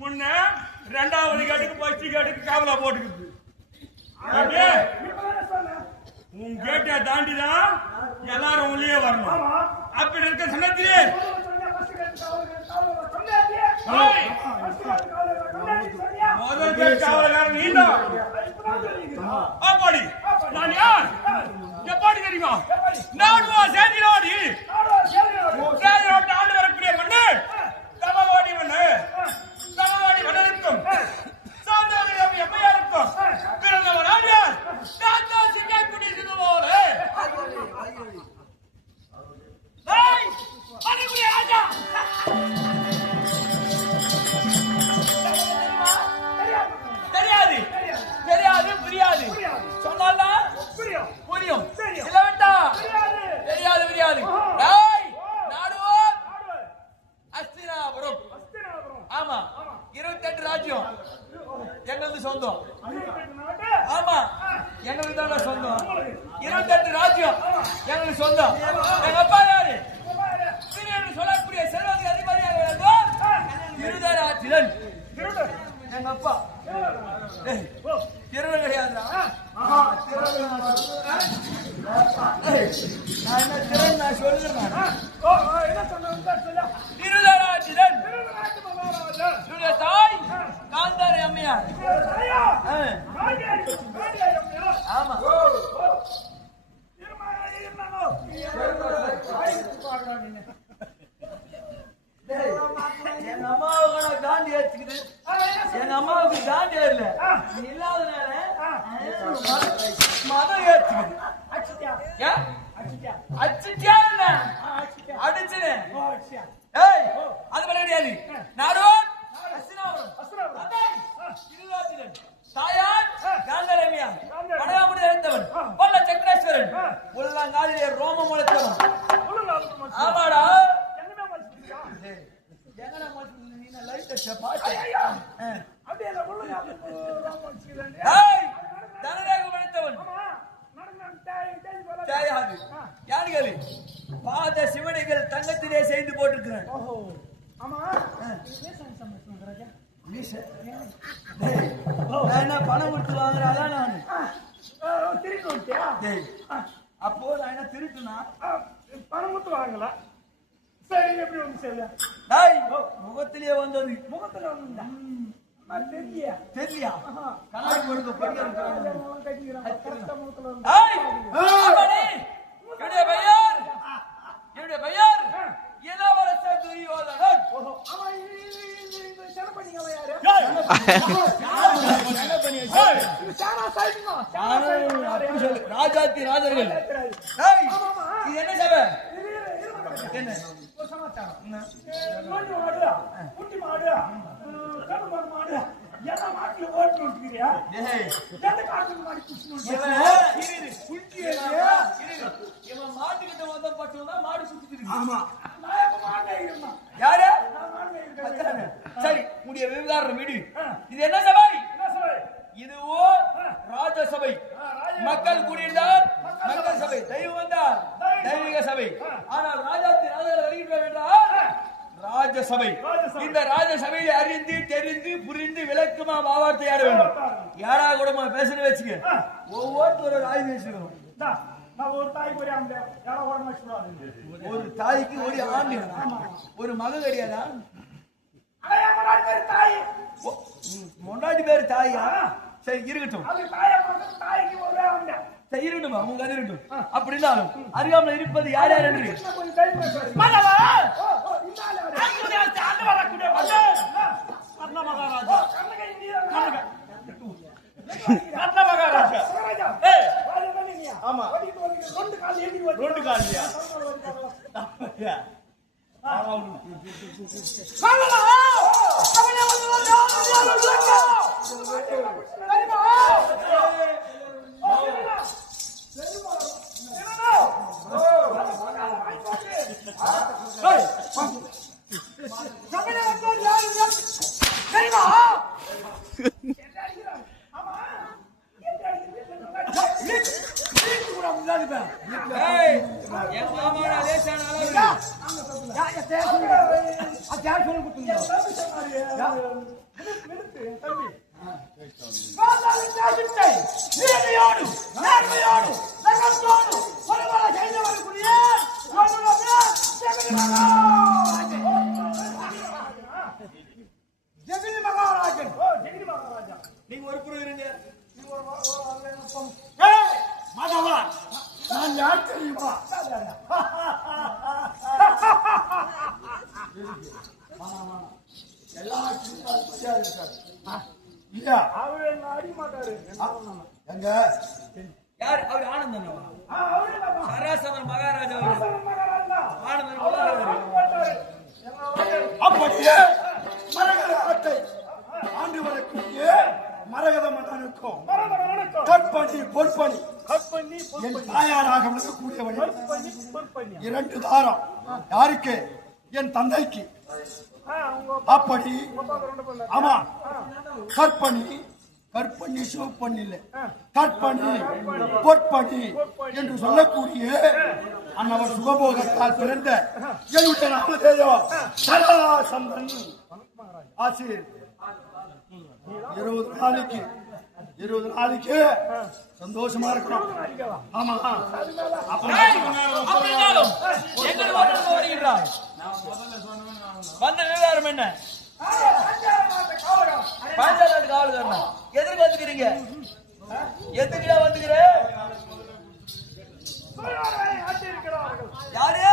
முன்ன ரெண்டாவது கேட்டுக்கு பஸ்ட் கேட்டுக்கு காவலா போட்டுக்குது. உன் கேட்டை தாண்டிதான் எல்லாரும் உள்ளே வரணும். அப்படி இருக்க சமயத்திலே முதல் பேர் காவலக்காரன் நீண்டா அப்பாடி. நான் யார் எப்பாடி தெரியுமா? நாடுவா சேதி நாடி ஆண்டு வரக்கூடிய மண்ணு தமவாடி மண்ணு. தமவாடி மன்னருக்கும் சாந்தாதிரம் எப்பையாருக்கும் பிறந்தவர் ஆடியார் தாத்தா சிங்காய்க்குடி சிந்து போல ராஜா தெரியாது தெரியாது புரியாது சொன்னால்னா புரியும் இல்லவட்டா தெரியாது புரியாது. நாடுவோம் அஸ்தினாபுரம். ஆமா 28 ராஜ்யம் எங்களுக்கு சொந்தம். ஆமா எங்களுக்கு தான் சொந்தம். 28 ராஜ்யம் எங்களுக்கு சொந்தம். எங்க அப்பா யாரு சொல்லக்கூடிய செல்வத்துக்கு அதிபதியாக திருதராஜன் எங்க அப்பா. திருடன் கிடையாதுடா. நான் சொல்லுறேன். திருதராஜன் தாய் காந்தாரி அம்மையார். ஆமா எங்க அம்மாவுக்கு காந்தி ஏற்றுக்குது. எங்க அம்மாவுக்கு காந்தி இல்ல இல்லாதனால மதம் ஏற்றுக்குது. அடிச்சுனே அது பண்ண கிடையாது. நாடோன் தாயார் காந்தரமியா படகாமுடி இருந்தவன் பொல்ல சக்கரேஸ்வரன் உள்ளங்காலிலே ரோமம் முளைத்தவன். ஆமாடா பாத சிவனைகள் தங்கத்திலே செய்து போட்டிருக்கிறேன். என்ன பணம் கொடுத்து வாங்குறாளா? நான் அப்போ நான் என்ன திருட்டுனா பணம் கொடுத்து வாங்கல. சரி எப்படி வந்து செய்ய முகத்திலேயே வந்தது. முகத்துல வந்து தெரியலையா? கண்ணாடி கொடுக்க என்னுடைய பெயர் இளவரசர் துரியோதனன். ராஜாத்தி ராஜர்கள் இது என்ன சபை? என்ன மாட்டுக்கிட்ட வந்த பட்டம் மாடு சுத்திட்டு. யாரு? சரி உடைய விவகாரம் விடு. இது என்ன சபை? இதுவோ ராஜசபை. மக்கள் கூடியிருந்தால் மக்கள் சபை, தெய்வம் வந்தால் தெய்வீக சபை. ஆனால் ராஜாத்தி ராஜாக்கள் வருகின்றோம் என்றால் ராஜசபை. இந்த ராஜசபையை அறிந்து தெரிந்து புரிந்து விளக்கமா பாவார்த்தை ஆட வேண்டும். யாரா கூட பேசுன்னு வச்சுக்க. ஒவ்வொருத்தரும் ஆயுதம் வச்சுக்கணும். ஒரு தாய்க்கு ஒரு ஆண்டு ஒரு மக கிடையாதா? முன்னாடி பேரு தாயா? சரி இருக்கட்டும், சரி இருக்கட்டும், உங்க அது இருக்கட்டும். அப்படி இருந்தாலும் அறியாமல் இருப்பது யார் யார் என்று நீங்க ஒரு புறம் இருங்க. நான் யார் தெரியுமா? அவரு என்ன அடி மாட்டாரு. எங்க யார் அவர்? ஆனந்தன். சராசவன் மகாராஜா. ஆனந்தன் அப்படியே மரகத ஆட்டை ஆண்டு வரக்கூடிய மரகத மன்னனுக்கும் கற்பணி பொற்பணி என் தாயாராக விளக்கக்கூடியவன் இரண்டு தாரம். யாருக்கு? என் தந்தைக்கு. அப்படி ஆமா, கற்பணி கற்பணி சிவப்பணி இல்லை, கற்பணி பொற்பணி என்று சொல்லக்கூடிய அன்னவர் சுகபோகத்தால் பிறந்த என்னுடைய நாமதேயோ சராசந்தன் ஆசிரியர் 20 நாளைக்கு சந்தோஷமா இருக்கணும். ஆமா, வந்த விவகாரம் என்ன? பாஞ்சாலாட்டு காவல்காரன் எதற்கு வந்துக்கிறீங்க? எதுக்குடா வந்துக்கிற? யாரு?